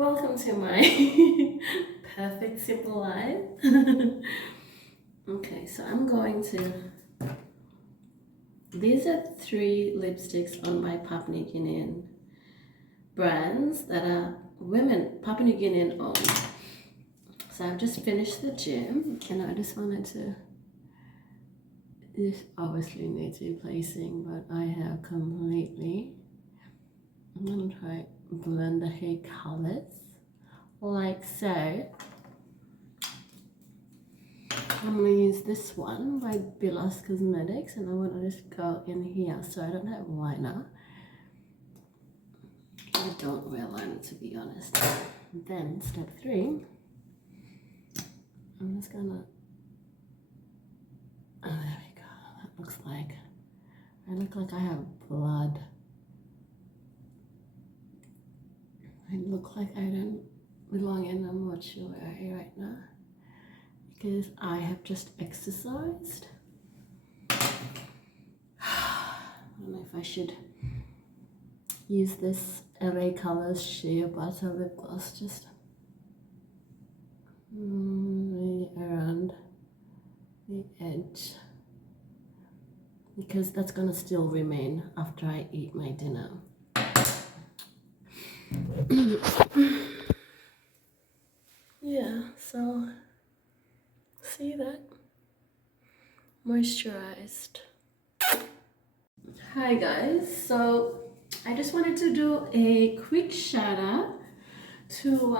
Welcome to my perfect simple life. Okay, so I'm going to. These are 3 lipsticks on my Papua New Guinean brands that are women Papua New Guinean owned. So I've just finished the gym and I just wanted to. This obviously needs replacing, but I have completely. I'm gonna try blend the hair colors like so. I'm gonna use this one by Bilas Cosmetics and I want to just go in here. So I don't have liner. I don't wear liner, to be honest. Then step 3, I'm just gonna, oh there we go, that looks like, I look like I have blood. I look like I don't belong in a mortuary right now because I have just exercised. I don't know if I should use this LA Colors Shea Butter Lip Gloss just maybe around the edge because that's gonna still remain after I eat my dinner. Yeah, so see that? Moisturized. Hi guys, so I just wanted to do a quick shout out to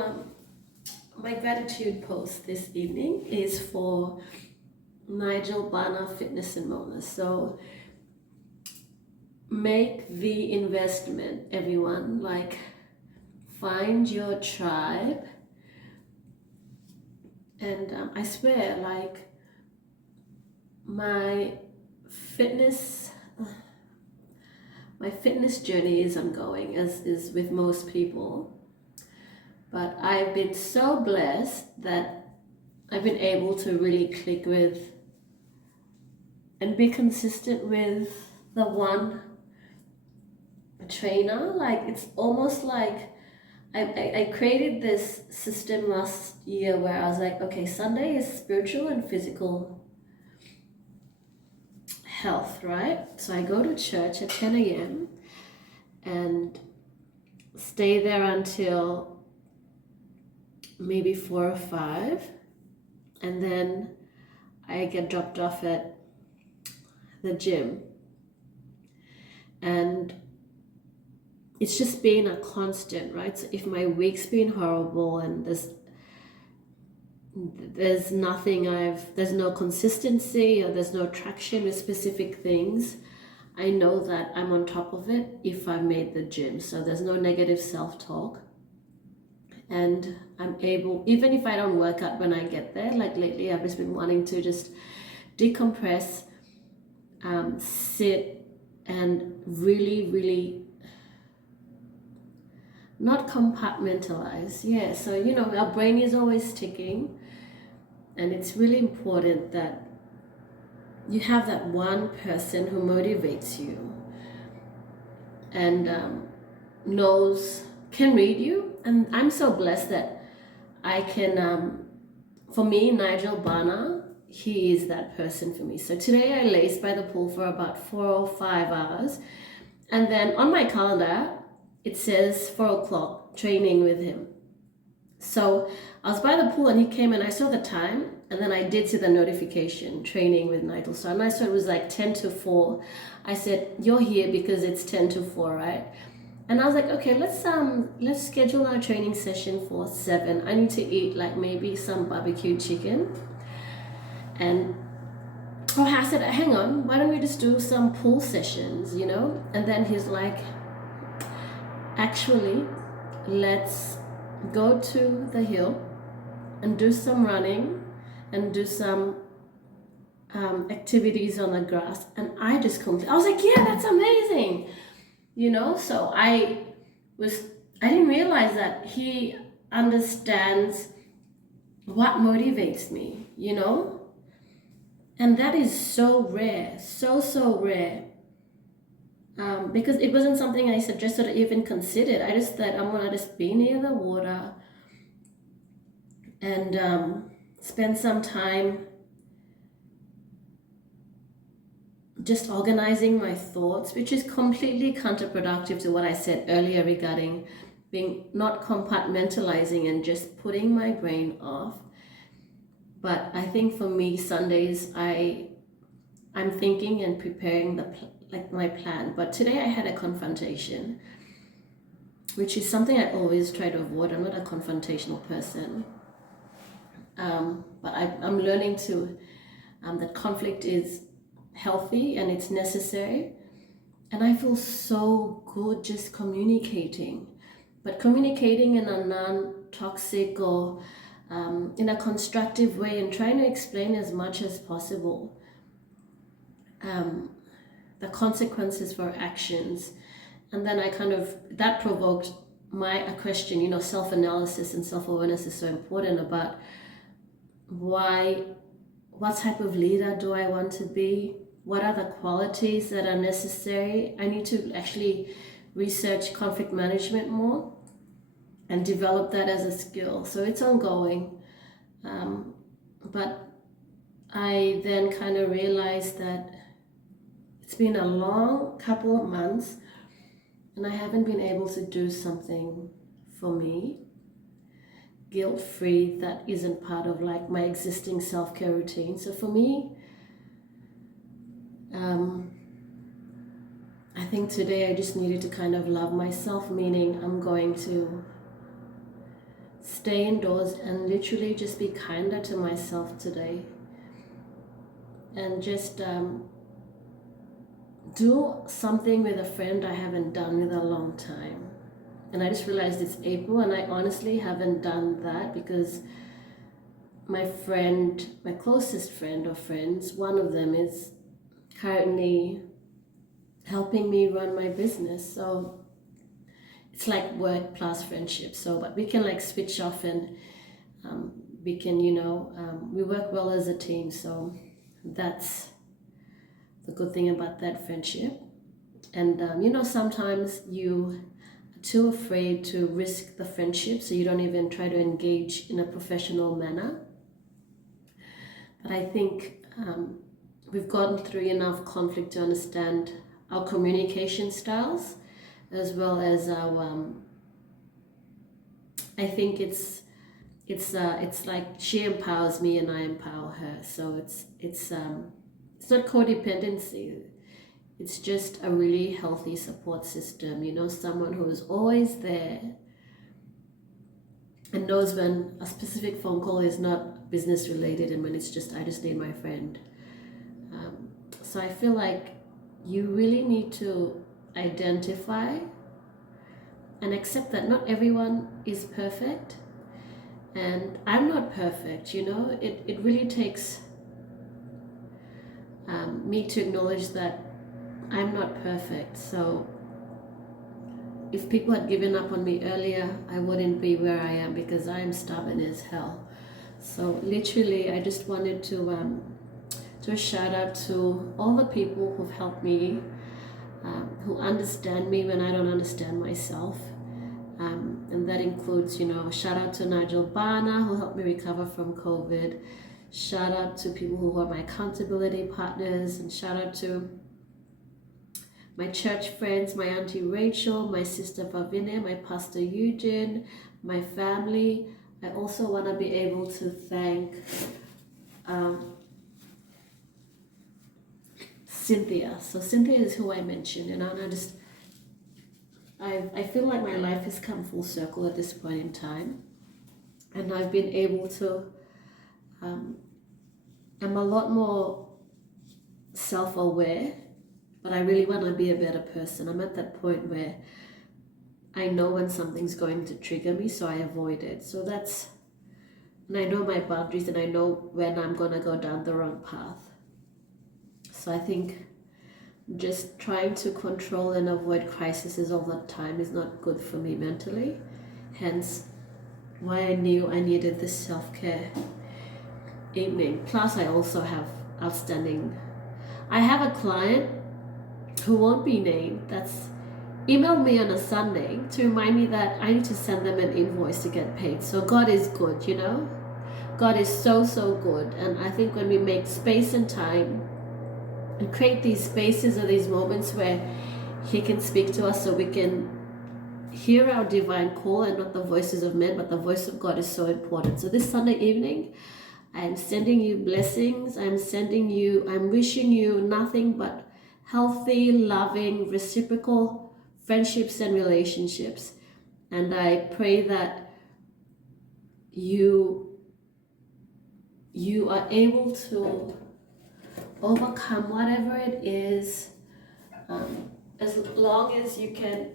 my gratitude post this evening is for Nigel Bana Fitness and Wellness. So make the investment, everyone. Like, find your tribe. And I swear, like, my fitness journey is ongoing, as is with most people. But I've been so blessed that I've been able to really click with and be consistent with the one trainer. Like, it's almost like I created this system last year where I was like, okay, Sunday is spiritual and physical health, right? So I go to church at 10 a.m. and stay there until maybe 4 or 5, and then I get dropped off at the gym. And it's just been a constant, right? So if my week's been horrible and there's no consistency or there's no traction with specific things, I know that I'm on top of it if I made the gym. So there's no negative self-talk. And I'm able, even if I don't work out when I get there, like lately I've just been wanting to just decompress, sit and really not compartmentalize. Yeah, so our brain is always ticking, and it's really important that you have that one person who motivates you and can read you. And I'm so blessed that I can, for me, Nigel Bana, he is that person for me. So today I laced by the pool for about 4 or 5 hours, and then on my calendar it says 4 o'clock training with him. So I was by the pool and he came and I saw the time, and then I did see the notification training with Nigel. So and I saw it was like 10 to 4. I said, you're here because it's 10 to 4, right? And I was like, okay, let's schedule our training session for 7. I need to eat like maybe some barbecued chicken. And I said, hang on, why don't we just do some pool sessions, And then he's like, actually, let's go to the hill and do some running and do some activities on the grass. And I was like, yeah, that's amazing. So I didn't realize that he understands what motivates me, And that is so rare, so rare. because it wasn't something I suggested or even considered. I just thought I'm gonna just be near the water and spend some time just organizing my thoughts, which is completely counterproductive to what I said earlier regarding being not compartmentalizing and just putting my brain off. But I think for me, Sundays, I'm thinking and preparing like my plan. But today I had a confrontation, which is something I always try to avoid. I'm not a confrontational person. But I'm learning to that conflict is healthy and it's necessary. And I feel so good just communicating. But communicating in a non-toxic or in a constructive way and trying to explain as much as possible the consequences for actions. And then that provoked a question, self-analysis and self-awareness is so important about what type of leader do I want to be? What are the qualities that are necessary? I need to actually research conflict management more and develop that as a skill. So it's ongoing. But I then kind of realized that it's been a long couple of months and I haven't been able to do something for me guilt-free that isn't part of like my existing self-care routine. So for me, I think today I just needed to kind of love myself, meaning I'm going to stay indoors and literally just be kinder to myself today and just do something with a friend I haven't done with a long time. And I just realized it's April and I honestly haven't done that because my closest friend or friends, one of them is currently helping me run my business. So it's like work plus friendship. But we can like switch off and we can, we work well as a team. So that's the good thing about that friendship. And, sometimes you too afraid to risk the friendship, so you don't even try to engage in a professional manner. But I think we've gotten through enough conflict to understand our communication styles, as well as our. I think it's like she empowers me and I empower her. So it's not codependency. It's just a really healthy support system, someone who is always there and knows when a specific phone call is not business related and when it's just, I just need my friend. So I feel like you really need to identify and accept that not everyone is perfect. And I'm not perfect, it really takes me to acknowledge that I'm not perfect. So if people had given up on me earlier, I wouldn't be where I am because I'm stubborn as hell. So literally, I just wanted to a shout out to all the people who've helped me, who understand me when I don't understand myself. And that includes, shout out to Nigel Bana, who helped me recover from COVID. Shout out to people who are my accountability partners, and shout out to my church friends, my auntie Rachel, my sister Pavine, my pastor Eugene, my family. I also want to be able to thank Cynthia. So Cynthia is who I mentioned, and I feel like my life has come full circle at this point in time, and I've been able to. I'm a lot more self-aware, but I really want to be a better person. I'm at that point where I know when something's going to trigger me, so I avoid it. And I know my boundaries, and I know when I'm going to go down the wrong path. So I think just trying to control and avoid crises all the time is not good for me mentally. Hence why I knew I needed this self-care evening. Plus I also have I have a client who won't be named, that's emailed me on a Sunday to remind me that I need to send them an invoice to get paid. So God is good, you know? God is so, so good. And I think when we make space and time and create these spaces or these moments where He can speak to us so we can hear our divine call and not the voices of men, but the voice of God is so important. So this Sunday evening, I'm sending you blessings. I'm wishing you nothing but healthy, loving, reciprocal friendships and relationships. And I pray that you are able to overcome whatever it is, as long as you can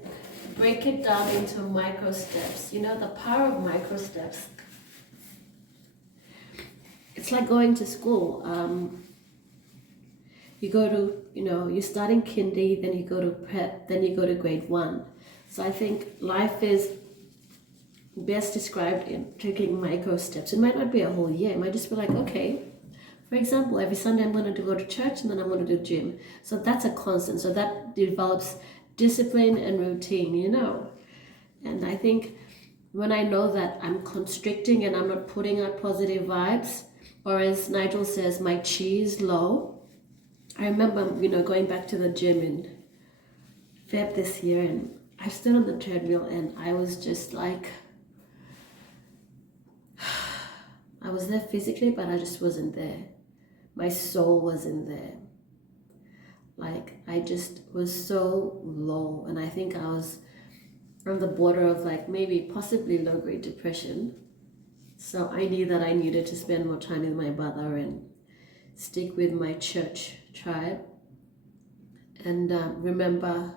break it down into micro steps. You know, the power of micro steps. It's like going to school. You go to, you're starting kindy, then you go to prep, then you go to grade 1. So I think life is best described in taking micro steps. It might not be a whole year. It might just be like, okay, for example, every Sunday I'm going to go to church and then I'm going to do gym. So that's a constant. So that develops discipline and routine, And I think when I know that I'm constricting and I'm not putting out positive vibes, or as Nigel says, my chi is low. I remember, going back to the gym in Feb this year, and I stood on the treadmill and I was just like, I was there physically, but I just wasn't there. My soul wasn't there. Like, I just was so low, and I think I was on the border of like maybe possibly low-grade depression. So I knew that I needed to spend more time with my brother and stick with my church tribe and remember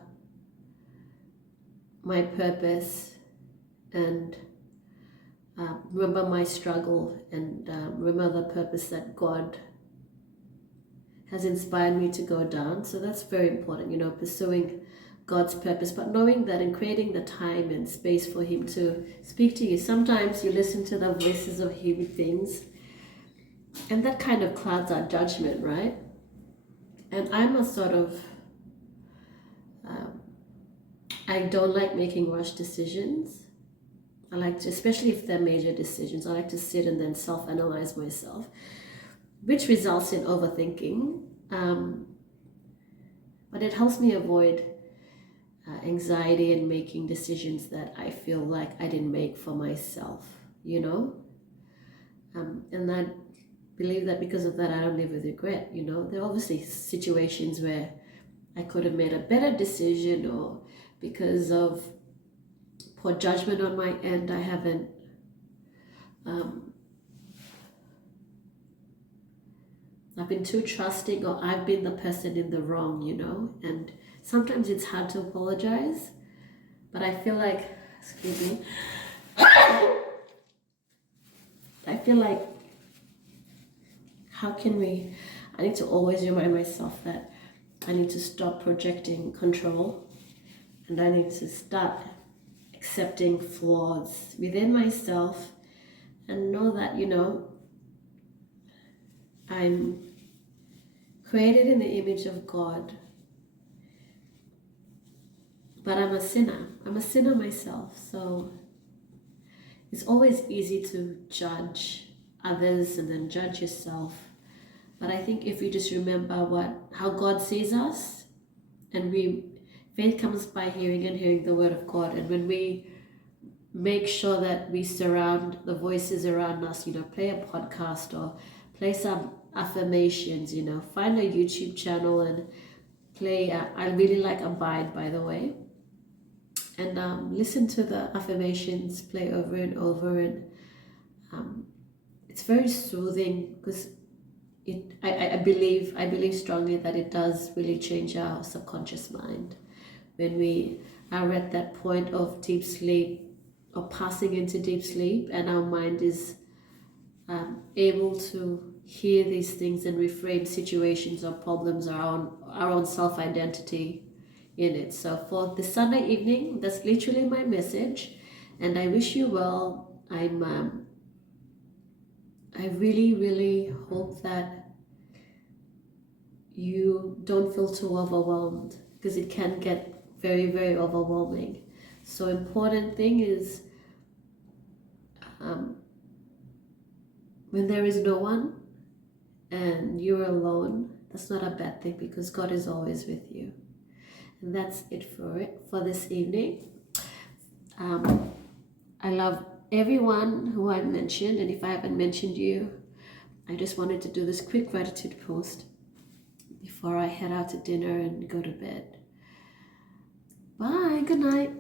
my purpose and remember my struggle and remember the purpose that God has inspired me to go down. So that's very important, pursuing God's purpose, but knowing that and creating the time and space for Him to speak to you. Sometimes you listen to the voices of human things, and that kind of clouds our judgment, right? And I'm a sort of, I don't like making rush decisions. I like to, especially if they're major decisions, I like to sit and then self-analyze myself, which results in overthinking. But it helps me avoid anxiety and making decisions that I feel like I didn't make for myself, And I believe that because of that, I don't live with regret, There are obviously situations where I could have made a better decision, or because of poor judgment on my end, I haven't I've been too trusting, or I've been the person in the wrong, And sometimes it's hard to apologize, but I feel like, excuse me, I feel like, I need to always remind myself that I need to stop projecting control, and I need to start accepting flaws within myself and know that, I'm created in the image of God, but I'm a sinner. I'm a sinner myself, so it's always easy to judge others and then judge yourself. But I think if we just remember how God sees us, and faith comes by hearing and hearing the word of God, and when we make sure that we surround the voices around us, play a podcast or play some affirmations, find a YouTube channel and play, I really like Abide, by the way, and listen to the affirmations, play over and over, and it's very soothing because I believe strongly that it does really change our subconscious mind when we are at that point of deep sleep or passing into deep sleep, and our mind is able to hear these things and reframe situations or problems, our own self-identity in it. So for the Sunday evening, that's literally my message, and I wish you well. I really, really hope that you don't feel too overwhelmed because it can get very, very overwhelming. So important thing is um, when there is no one and you're alone, that's not a bad thing because God is always with you. And that's it for this evening. I love everyone who I've mentioned, and if I haven't mentioned you, I just wanted to do this quick gratitude post before I head out to dinner and go to bed. Bye, good night.